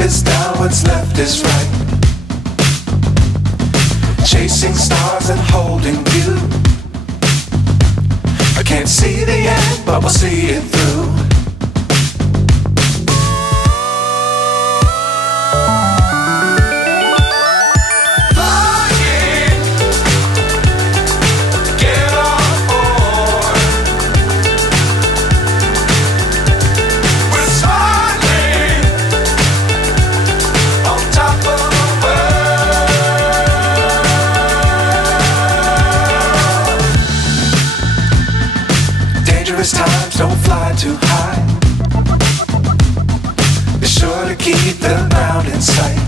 is down, what's left is right. Chasing stars and holding you. I can't see the end, but we'll see it through. Times don't fly too high. Be sure to keep the ground in sight.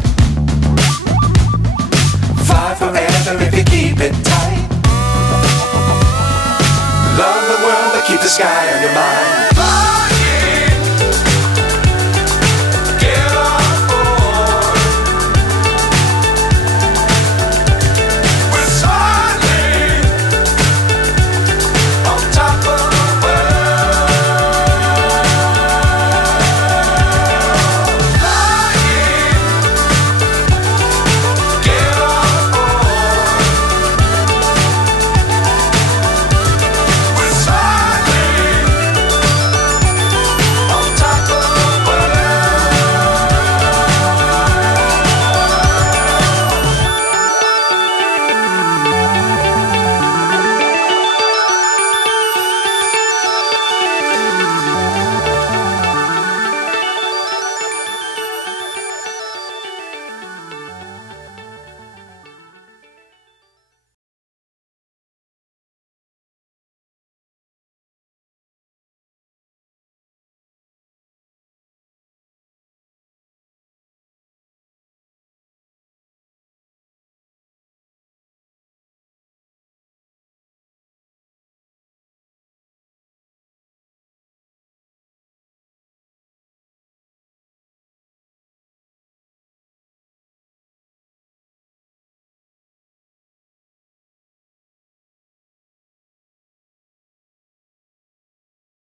Fly forever if you keep it tight. Love the world but keep the sky